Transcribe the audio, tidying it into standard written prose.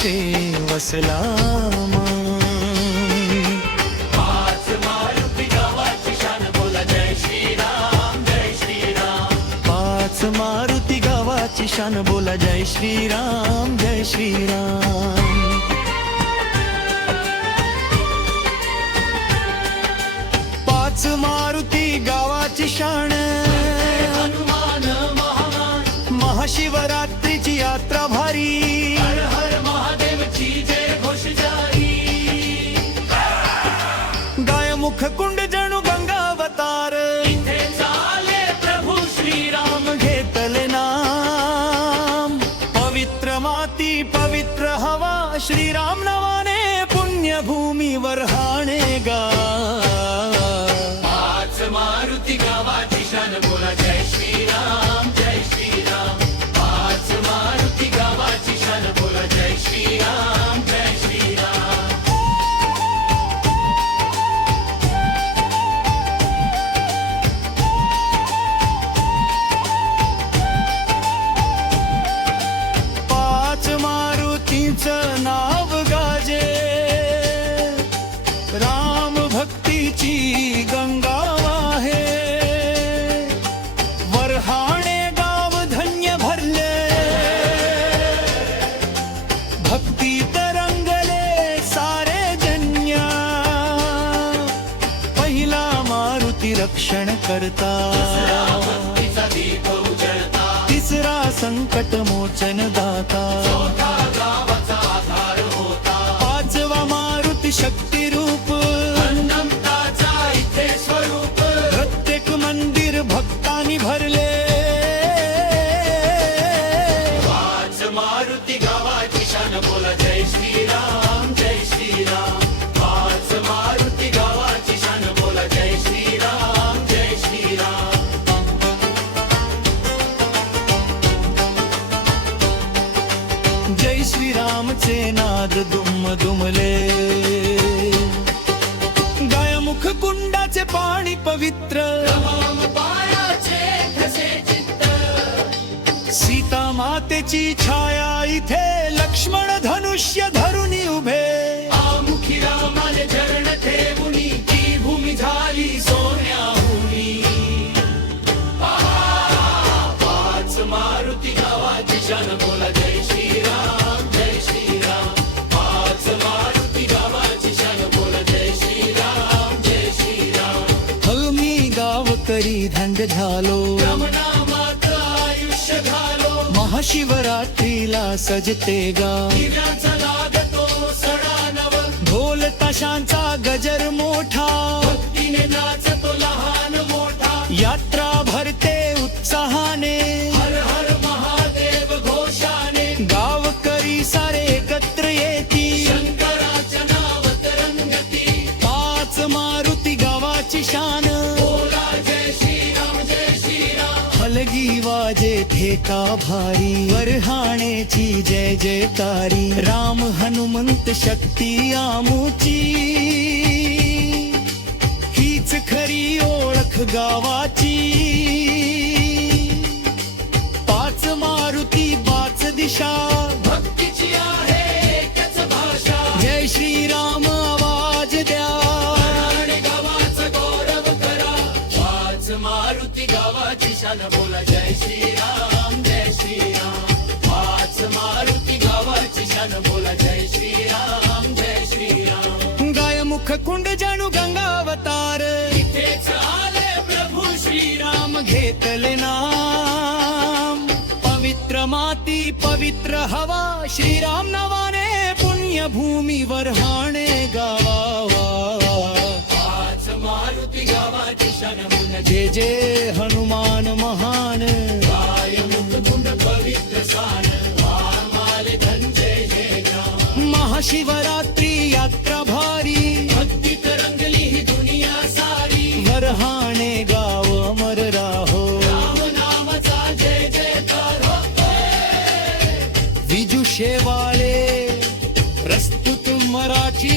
तेथे वसला मन. पाच मारुती गावाची शान बोला जय श्रीराम जय श्रीराम. पाच मारुती गावाची शान बोला जय श्रीराम जय श्रीराम. पाच मारुती गावाची शान हनुमान महामान. महाशिवरात्रीची यात्रा भारी. हर हर महादेवची जय घोष जारी. गायमुख कुंड जणू गंगावतार. इथे चाले प्रभू श्रीराम. घेतले नाम पवित्र माती पवित्र हवा. श्रीराम नावाने पुण्यभूमीवर हाणे गा. पाच मारुती गावाची शान बोला जय श्रीराम जय श्रीराम. पाच मारुती गावाची शान बोला जय श्रीराम जय श्रीराम. पाच मारुतीचं नाव गाजे. राम भक्तीची गंगा वाहे. वरहाणे गाव धन्य भरले. भक्ती तरंगले सारे जन्य. पहिला मारुती रक्षण करता. भक्तीचा दीप उजळता. तिसरा संकट मोचन दाता. चौथा गावाचा आधार होता. पाचवा मारुती शक्ती रूप. अनंताचा इथे स्वरूप. प्रत्येक मंदिर भक्तांनी भरले. पाच मारुती गावाची शान बोला जय श्रीराम जय श्रीराम. पाच मारुती गावाची शान बोला जय श्रीराम जय श्रीराम. जय श्रीरामचे नाद दुम दुमले. गायमुख कुंडाचे पाणी पवित्र. तमाम पायाचे ठसे चित्त. सीता मातेची छाया इथे. लक्ष्मण धनुष्य धरुनी उभे. आमुखी रामाने चरण ठेवुनी. ती भूमी झाली सोन्याहुनी. पाच मारुती गावाची शान बोला जय श्रीराम जय श्रीराम. पाच मारुती गावाची शान बोला जय श्रीराम जय श्रीराम. मी गावकरी धंड झालो. रमनामात आयुष्य घालो. महाशिवरात्रीला सजते गा. दिव्याचा लागतो सडा नव. ढोल ताशांचा गजर मोठा. भक्तीने नाचतो लहान मोठा. यात्रा भरते उत्साहाने. हर हर महादेव घोषाने. गावकरी सारे एकत्र येती. शंकराच्या नावात रंगती. पाच मारुती गावाची शान. बोला जय श्रीराम जय श्रीराम. हलगी वाजे ठेका भारी. वरहाणेची जय जयकारी. राम हनुमंत शक्ती आमुची. हीच खरी ओळख गावाची. पाच मारुती पाच दिशा. भक्तीची आहे एकच भाषा. जय श्रीराम आवाज द्या. आणि गावाचा गौरव करा. पाच मारुती गावाची शान बोला जय श्रीराम जय श्रीराम. पाच मारुती गावाची शान बोला जय श्रीराम जय श्रीराम. गायमुख कुंड जणू गंगावतार. इथेच आले प्रभू श्रीराम. घेतले नाम पवित्र माती पवित्र हवा. श्रीराम नावाने पुण्यभूमीवर हाणे गावा. पाच मारुती गावाची शान बोला जय जय हनुमान महान. गाय मुकुंड पवित्र सान. वामाले धनंजय जय राम. महाशिवरात्री यात्रा भारी. भक्ती तरंगली ही दुनिया सारी. वरहाणे गाव अमर राहो. राम नामाचा जय जयकार हो. विजू शेवाळे प्रस्तुत मराठी.